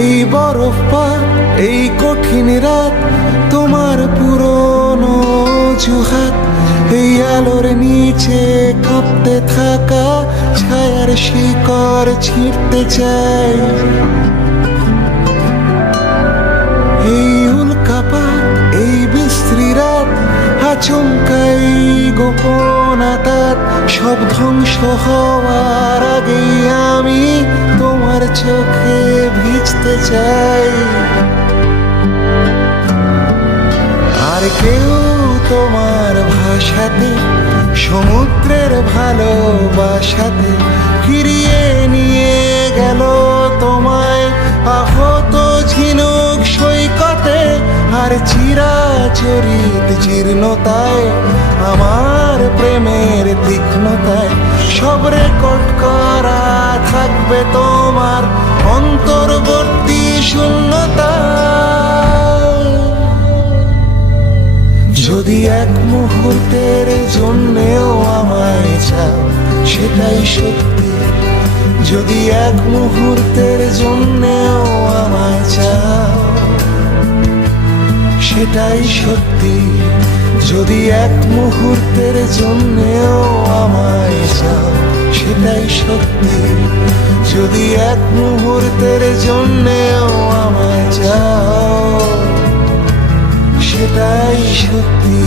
এই বরফ পাত, এই কঠিন রাত, তোমার পুরনো অজুহাত, এই আলোর নিচে কাঁপতে থাকা ছায়ার শিকড় ছিঁড়তে চাই। এই উল্কাপাত, এই বিশ্রী রাত, আচমকাই গোপন আঘাত, সব ধ্বংস হওয়ার আগেই আমি তোমার চোখে ভিজতে চাই। আর কেউ তোমার ভাষাতে, সমুদ্রের ভালোবাসাতে ফিরিয়ে নিয়ে গেল তোমায় আহত ঝিনুক সৈকতে। আর চিরাচরিত জীর্ণতায়, আমার প্রেমের তীক্ষ্ণতায় সব রেকর্ড করা থাকবে তোমার অন্তর্বর্তী শূন্যতা। যদি এক মুহূর্তের জন্যেও আমায় চাও, সেটাই সত্যি। যদি এক মুহূর্তের জন্যেও আমায় চাও, সেটাই সত্যি। যদি এক মুহূর্তের জন্যেও আমায় চাও, সেটাই সত্যি। যদি এক মুহূর্তের জন্যেও আমায় চাও, সেটাই সত্যি।